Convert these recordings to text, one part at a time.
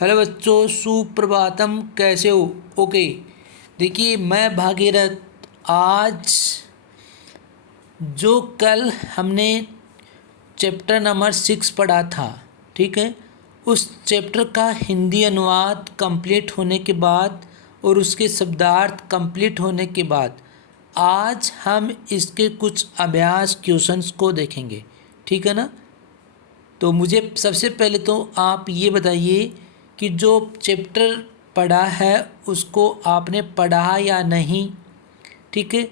Hello बच्चों, सुप्रभातम। कैसे हो? ओके। देखिए, मैं भागीरथ। आज जो कल हमने चैप्टर नंबर 6 पढ़ा था, ठीक है, उस चैप्टर का हिंदी अनुवाद कंप्लीट होने के बाद और उसके शब्दार्थ कंप्लीट होने के बाद आज हम इसके कुछ अभ्यास क्वेश्चंस को देखेंगे। ठीक है ना? तो मुझे सबसे पहले तो आप ये बताइए कि जो चैप्टर पढ़ा है उसको आपने पढ़ा या नहीं। ठीक है,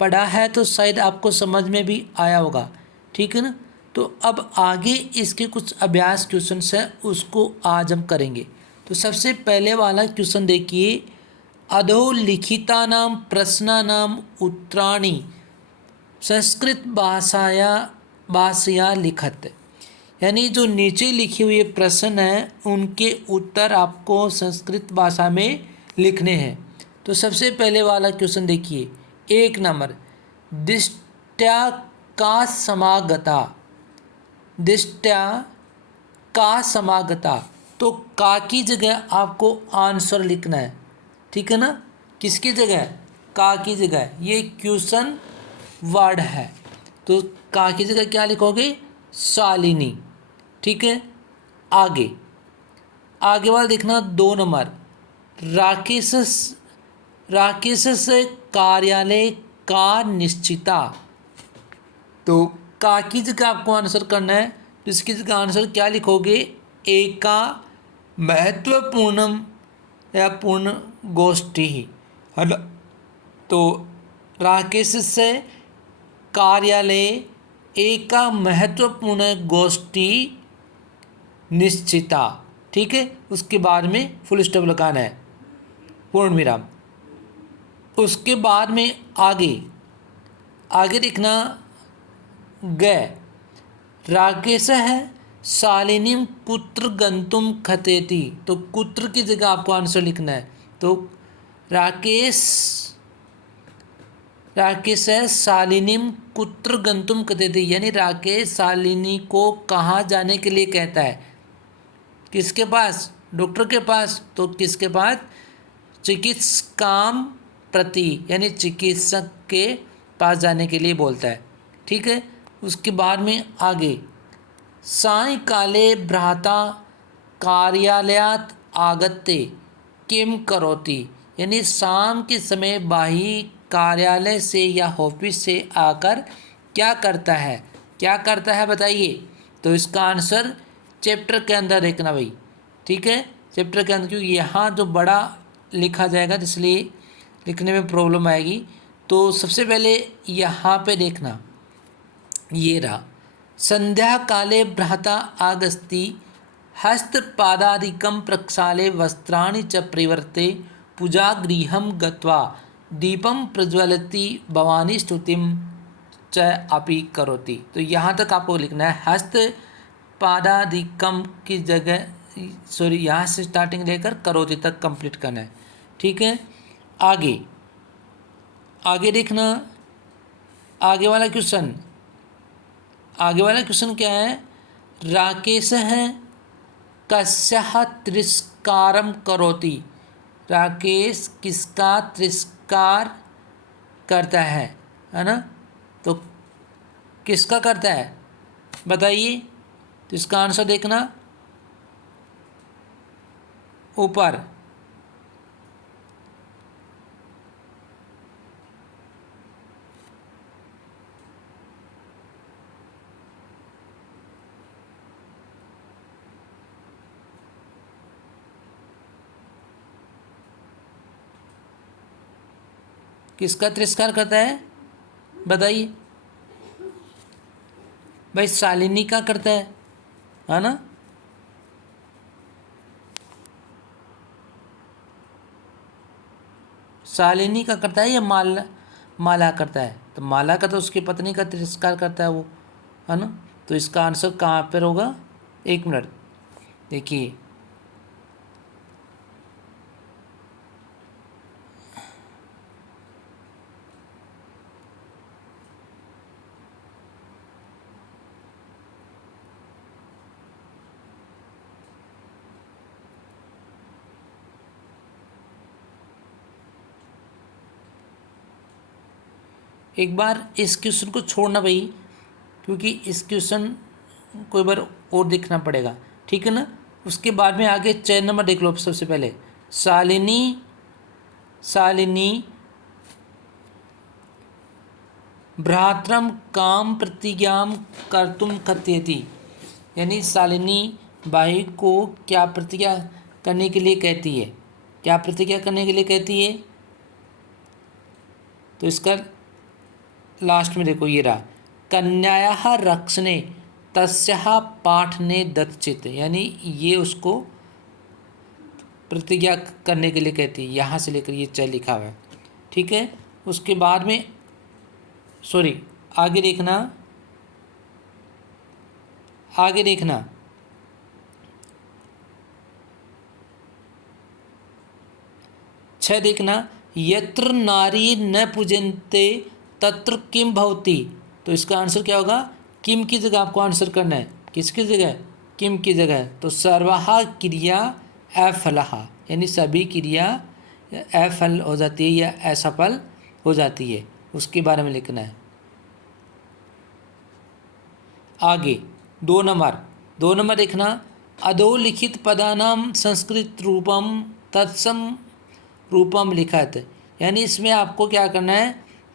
पढ़ा है तो शायद आपको समझ में भी आया होगा। ठीक है ना? तो अब आगे इसके कुछ अभ्यास क्वेश्चंस हैं, उसको आज हम करेंगे। तो सबसे पहले वाला क्वेश्चन देखिए, अधोलिखितानां प्रश्नानां उत्तराणि संस्कृत भाषया लिखत। यानी जो नीचे लिखे हुए प्रश्न हैं उनके उत्तर आपको संस्कृत भाषा में लिखने हैं। तो सबसे पहले वाला क्वेश्चन देखिए, 1 नंबर, दिष्ट्या का समागता। दिष्ट्या का समागता, तो का की जगह आपको आंसर लिखना है। ठीक है ना? किसकी जगह? का की जगह। ये क्वेश्चन वर्ड है, तो का की जगह क्या लिखोगे? शालिनी। ठीक है, आगे आगे वाला देखना, 2 नंबर, राकेश राकेश से कार्यालय का निश्चिता। तो का की जगह आपको आंसर करना है, तो इसकी जगह आंसर क्या लिखोगे? एका महत्वपूर्ण या पूर्ण गोष्ठी, है ना? तो राकेश से कार्यालय एका महत्वपूर्ण गोष्ठी निश्चिता। ठीक है, उसके बाद में फुल स्टॉप लगाना है, पूर्ण विराम। उसके बाद में आगे आगे लिखना, गए राकेश है शालिनी कुत्र गंतुम खतेति। तो कुत्र की जगह आपको आंसर लिखना है। तो राकेश राकेश है शालिनी कुत्र गंतुम खतेति, यानी राकेश शालिनी को कहाँ जाने के लिए कहता है? किसके पास? डॉक्टर के पास। तो किसके पास? चिकित्सकाम प्रति, यानी चिकित्सक के पास जाने के लिए बोलता है। ठीक है, उसके बाद में आगे, सायंकाले भ्राता कार्यालयात आगत्य किम करोति। यानी शाम के समय भाई कार्यालय से या ऑफिस से आकर क्या करता है? क्या करता है बताइए। तो इसका आंसर चैप्टर के अंदर देखना भाई। ठीक है, चैप्टर के अंदर, क्योंकि यहाँ जो बड़ा लिखा जाएगा इसलिए लिखने में प्रॉब्लम आएगी। तो सबसे पहले यहाँ पे देखना, ये रहा, संध्या काले भ्राता आगस्ति हस्तपादादिकं प्रक्षाल्य वस्त्राणि च परिवर्त्य पूजागृहं गत्वा दीपं प्रज्वलति भवानी स्तुतिं च अपि करोति। तो यहाँ तक आपको लिखना है, हस्त पादादिकम की जगह, सॉरी, यहाँ से स्टार्टिंग लेकर करोति तक कंप्लीट करना है। ठीक है, आगे आगे देखना, आगे वाला क्वेश्चन क्या है? राकेश है कस्यः तिरस्कारं करोति। राकेश किसका तिरस्कार करता है ना? तो किसका करता है बताइए। तो इसका आंसर देखना ऊपर, किसका तिरस्कार करता है बताइए भाई। शालिनी का करता है ना? शालिनी का करता है या माला करता है? तो माला का तो उसकी पत्नी का तिरस्कार करता है वो, है ना? तो इसका आंसर कहाँ पर होगा? 1 मिनट देखिए, एक बार इस क्वेश्चन को छोड़ना भाई, क्योंकि इस क्वेश्चन को एक बार और देखना पड़ेगा, ठीक है ना। उसके बाद में आगे 4 नंबर देख लो। सबसे पहले शालिनी भ्रातरम काम प्रतिज्ञां कर्तुम कथयति, यानी शालिनी भाई को क्या प्रतिज्ञा करने के लिए कहती है, क्या प्रतिज्ञा करने के लिए कहती है। तो इसका लास्ट में देखो ये रहा, कन्यायाः रक्षणे तस्याः पाठने दत्चित, यानी ये उसको प्रतिज्ञा करने के लिए कहती है। यहाँ से लेकर ये चय लिखा हुआ है, ठीक है। उसके बाद में आगे देखना देखना, यत्र नारी न पूजन्ते तत्र किम भवति। तो इसका आंसर क्या होगा, किम की जगह आपको आंसर करना है। किसकी जगह, किम की जगह। तो सर्वाः क्रिया अफलः, यानी सभी क्रिया अफल हो जाती है या असफल हो जाती है, उसके बारे में लिखना है। आगे 2 नंबर देखना, अधोलिखित पदानाम संस्कृत रूपम तत्सम रूपम लिखत, यानी इसमें आपको क्या करना है,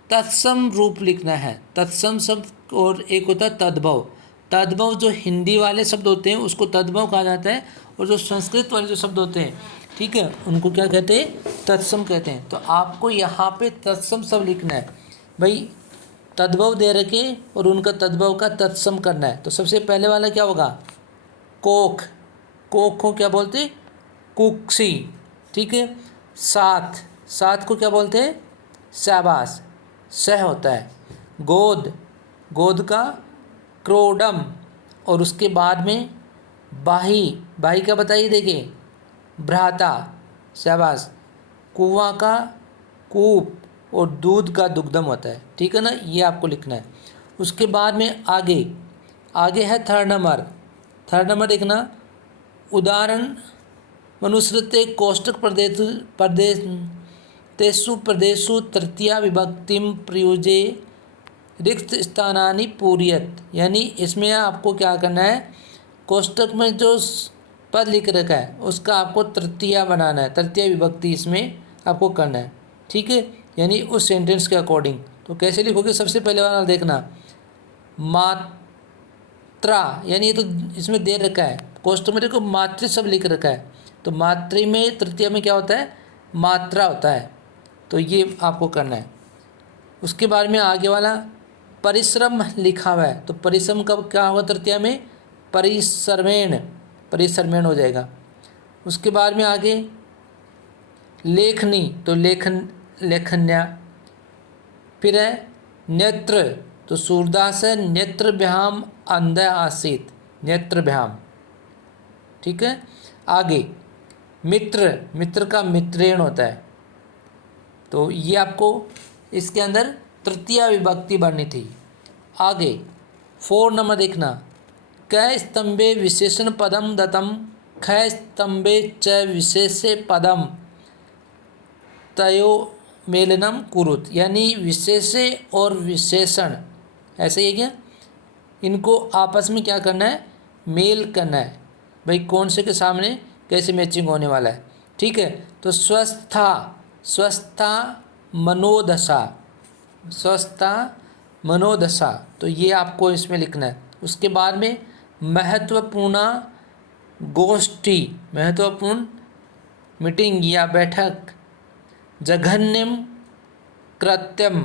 तत्सम रूप लिखना है। तत्सम शब्द और एक होता है तद्भव। तद्भव जो हिंदी वाले शब्द होते हैं उसको तद्भव कहा जाता है, और जो संस्कृत वाले जो शब्द होते हैं, ठीक है, उनको क्या कहते हैं, तत्सम कहते हैं। तो आपको यहाँ पे तत्सम सब लिखना है भाई, तद्भव दे रखे और उनका तद्भव का तत्सम करना है। तो सबसे पहले वाला क्या होगा, कोख को क्या बोलते, कुक्सी, ठीक है। साथ को क्या बोलते हैं, शाबाश, सह होता है। गोद का क्रोडम, और उसके बाद में बाही का बताइए, देखिए भ्राता, शाबाश। कुआं का कूप, और दूध का दुग्धम होता है, ठीक है ना, ये आपको लिखना है। उसके बाद में आगे है 3rd नंबर देखना, उदाहरण मनुसृते कोष्टक प्रदेशु तृतीया विभक्तिम प्रयुजे रिक्त स्थानानि पूर्यत, यानी इसमें आपको क्या करना है, कोष्टक में जो पद लिख रखा है उसका आपको तृतीया बनाना है, तृतीया विभक्ति इसमें आपको करना है, ठीक है, यानी उस सेंटेंस के अकॉर्डिंग। तो कैसे लिखोगे, सबसे पहले वाला देखना, मात्रा, यानी ये तो इसमें दे रखा है, कोष्टक में देखो मातृ सब लिख रखा है, तो मातृ में तृतीया में क्या होता है, मात्रा होता है, तो ये आपको करना है। उसके बाद में आगे वाला परिश्रम लिखा हुआ है, तो परिश्रम कब क्या होगा, तृतीया में परिश्रमेण हो जाएगा। उसके बाद में आगे लेखनी, तो लेखन्या। फिर है नेत्र, तो सूरदास है नेत्रभ्याम अंध आसीत, नेत्रभ्याम, ठीक है। आगे मित्र का मित्रेण होता है, तो ये आपको इसके अंदर तृतीया विभक्ति बननी थी। आगे 4 नंबर देखना, क स्तंभे विशेषण पदम दत्तम ख स्तंभे च विशेषे पदम तयो मेलनम कुरुत, यानी विशेषे और विशेषण ऐसे ही है क्या, इनको आपस में क्या करना है, मेल करना है भाई, कौन से के सामने कैसे मैचिंग होने वाला है, ठीक है। तो स्वस्था मनोदशा, तो ये आपको इसमें लिखना है। उसके बाद में महत्वपूर्ण मीटिंग या बैठक, जघन्यम कृत्यम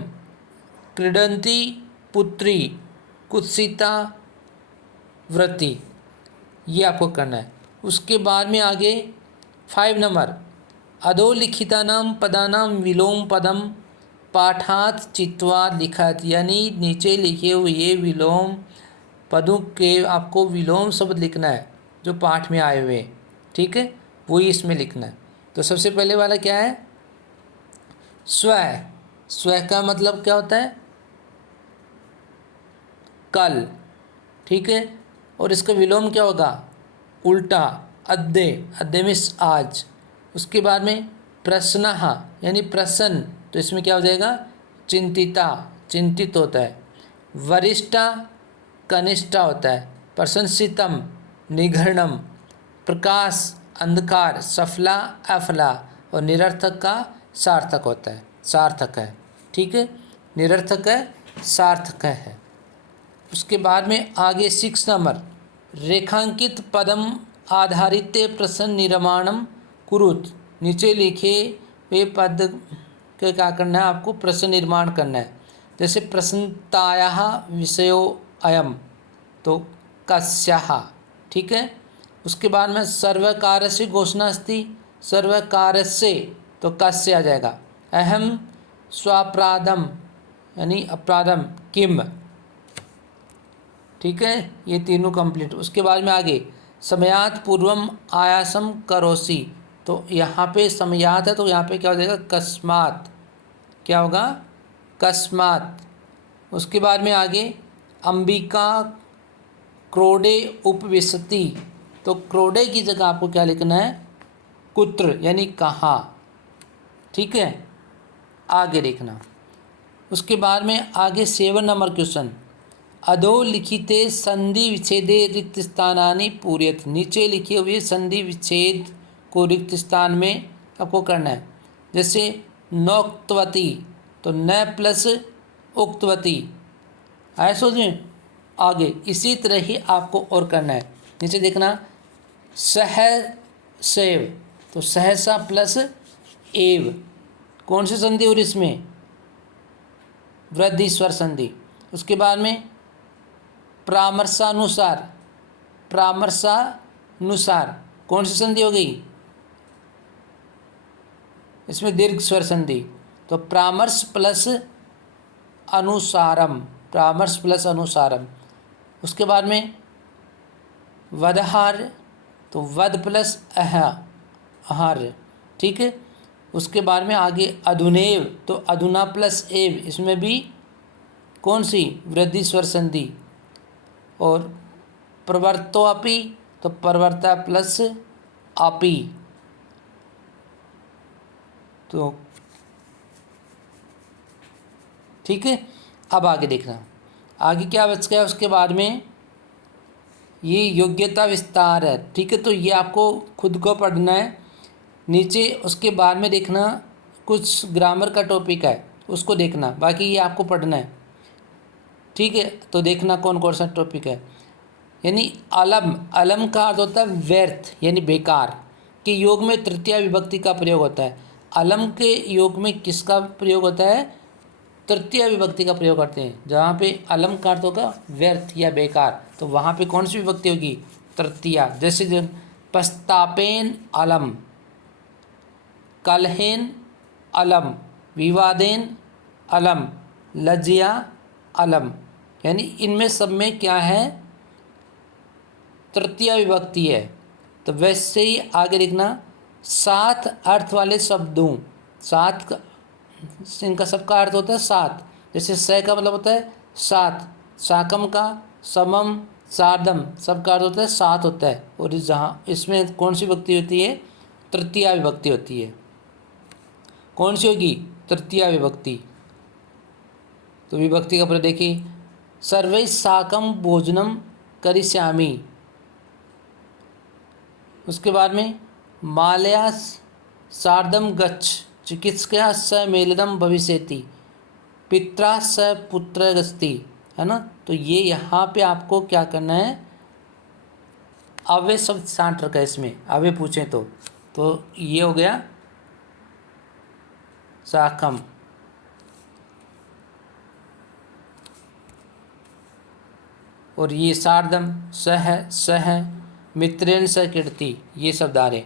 क्रीडंती पुत्री कुत्सिता व्रति, ये आपको करना है। उसके बाद में आगे 5 नंबर, अधोलिखितानां पदानां विलोम पदम पाठात चित्वा लिखत, यानी नीचे लिखे हुए विलोम पदों के आपको विलोम शब्द लिखना है जो पाठ में आए हुए, ठीक है, वही इसमें लिखना है। तो सबसे पहले वाला क्या है, स्व का मतलब क्या होता है, कल, ठीक है, और इसका विलोम क्या होगा, उल्टा, अद्य में आज। उसके बाद में प्रश्नः यानी प्रसन्न, तो इसमें क्या हो जाएगा, चिंतिता, चिंतित होता है। वरिष्ठा कनिष्ठा होता है। प्रशंसितम निघृणम, प्रकाश अंधकार, सफला अफला, और निरर्थक का सार्थक होता है, सार्थक है। ठीक है, निरर्थक है, सार्थक है। उसके बाद में आगे 6 नंबर, रेखांकित पदम आधारित प्रश्न निर्माणम कुरुत। नीचे लिखे हुए पद के क्या करना है आपको, प्रश्न निर्माण करना है। जैसे प्रश्नतायाः विषयो अयम, तो कस्याः। ठीक है, उसके बाद में सर्वकारस्य घोषणा अस्ति, सर्वकारस्य तो कस्य आ जाएगा। अहम स्वापराधम यानी अपराधम किम। ठीक है, ये तीनों कंप्लीट। उसके बाद में आगे समयात् पूर्वम आयासम करोसि, तो यहाँ पे समयात् है तो यहाँ पे क्या हो जाएगा, कस्मात्। क्या होगा, कस्मात्। उसके बाद में आगे अंबिका क्रोडे उपविशति, तो क्रोडे की जगह आपको क्या लिखना है, कुत्र यानी कहाँ। ठीक है, आगे देखना। उसके बाद में आगे 7 नंबर क्वेश्चन, अधोलिखिते संधि विच्छेदे रिक्त स्थानानि पूरयत। नीचे लिखे हुए संधि विच्छेद को रिक्त स्थान में आपको करना है। जैसे नोक्तवती, तो न प्लस उक्तवती, आया सोच में। आगे इसी तरह ही आपको और करना है। नीचे देखना, सह सेव, तो सहसा प्लस एव, कौन सी संधि और इसमें, वृद्धि स्वर संधि। उसके बाद में परामर्शानुसार, परामर्शानुसार कौन सी संधि हो गई, इसमें दीर्घ स्वर संधि, तो परामर्श प्लस अनुसारम, परामर्श प्लस अनुसारम। उसके बाद में वदहार, तो वद प्लस आहार्य। ठीक है, उसके बाद में आगे अधुनेव, तो अधुना प्लस एव, इसमें भी कौन सी, वृद्धि स्वर संधि। और प्रवर्तोपि, तो प्रवर्ता प्लस आपी, तो ठीक है। अब आगे देखना, आगे क्या बच गया। उसके बाद में ये योग्यता विस्तार है। ठीक है, तो ये आपको खुद को पढ़ना है नीचे। उसके बाद में देखना कुछ ग्रामर का टॉपिक है, उसको देखना, बाकी ये आपको पढ़ना है। ठीक है, तो देखना कौन कौन सा टॉपिक है। यानी अलम, अलम का अर्थ होता है व्यर्थ यानी बेकार, के योग में तृतीया विभक्ति का प्रयोग होता है। अलम के योग में किसका प्रयोग होता है, तृतीया विभक्ति का प्रयोग करते हैं। जहाँ पे अलम का अर्थ होगा व्यर्थ या बेकार, तो वहाँ पे कौन सी विभक्ति होगी, तृतीया। जैसे पस्तापेन अलम, कलहेन अलम, विवादेन अलम, लज्जिया अलम, यानी इनमें सब में क्या है, तृतीया विभक्ति है। तो वैसे ही आगे लिखना, 7 अर्थ वाले शब्दों, 7 इनका सबका अर्थ होता है 7। जैसे स का मतलब होता है 7, साकम का, समम, सार्धम, सबका अर्थ होता है 7 होता है। और जहाँ इसमें कौन सी विभक्ति होती है, तृतीया विभक्ति होती है। कौन सी होगी, तृतीया विभक्ति। तो विभक्ति का प्रयोग देखिए, सर्वै साकम भोजनम करिष्यामि। उसके बाद में मालया सार्धम गच्छ, चिकित्सया स मेलनम भविष्यति, पित्रा स पुत्र गस्ति, है ना। तो ये यहाँ पे आपको क्या करना है, अव्यय शब्द सांठ रखा है इसमें, अव्यय पूछें तो ये हो गया साकम। और ये सार्धम, सह, मित्रेण स कीर्ति, ये शब्द आ रहे।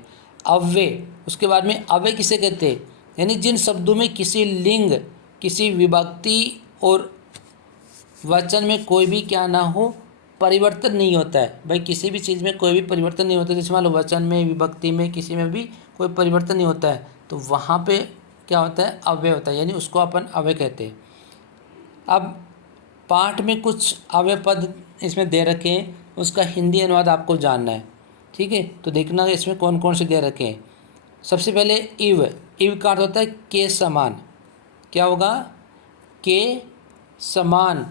अव्यय, उसके बाद में अव्यय किसे कहते हैं, यानी जिन शब्दों में किसी लिंग, किसी विभक्ति और वचन में कोई भी क्या ना हो, परिवर्तन नहीं होता है। भाई किसी भी चीज़ में कोई भी परिवर्तन नहीं होता, जैसे मान लो वचन में, विभक्ति में, किसी में भी कोई परिवर्तन नहीं होता है, तो वहाँ पे क्या होता है, अव्यय होता है, यानी उसको अपन अव्यय कहते हैं। अब पाठ में कुछ अव्यय पद इसमें दे रखे हैं, उसका हिंदी अनुवाद आपको जानना है। ठीक है, तो देखना इसमें कौन कौन से दे रखे हैं। सबसे पहले इव, इव का अर्थ होता है के समान। क्या होगा, के समान।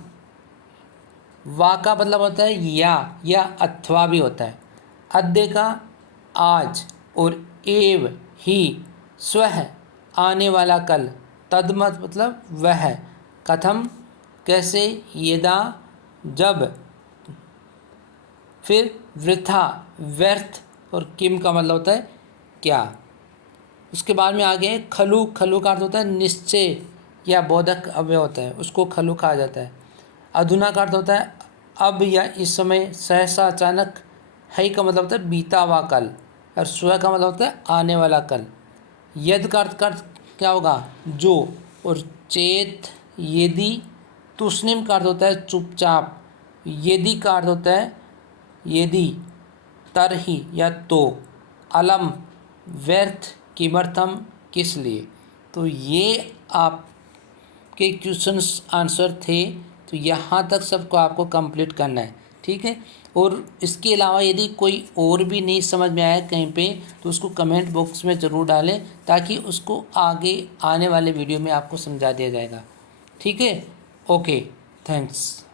वा का मतलब होता है या अथवा भी होता है। अद्य का आज, और एव ही स्वह आने वाला कल। तदमत मतलब वह। कथम कैसे, यदा जब। फिर वृथा व्यर्थ, और किम का मतलब होता है क्या। उसके बाद में आगे खलु। खलु का अर्थ होता है निश्चय या बोधक अव्यय होता है, उसको खलु कहा जाता है। अधुना का अर्थ होता है अब या इस समय, सहसा अचानक। है का मतलब होता है बीता हुआ कल, और स्व का मतलब होता है आने वाला कल। यद का अर्थ क्या होगा, जो, और चेत यदि। तुस्निम का अर्थ होता है चुपचाप। यदि का अर्थ होता है यदि, तरही या तो। अलम व्यर्थ, किमर्थम किस लिए। तो ये आपके क्वेश्चंस आंसर थे। तो यहाँ तक सबको आपको कंप्लीट करना है, ठीक है। और इसके अलावा यदि कोई और भी नहीं समझ में आया कहीं पे, तो उसको कमेंट बॉक्स में ज़रूर डालें, ताकि उसको आगे आने वाले वीडियो में आपको समझा दिया जाएगा, ठीक है। Okay, thanks.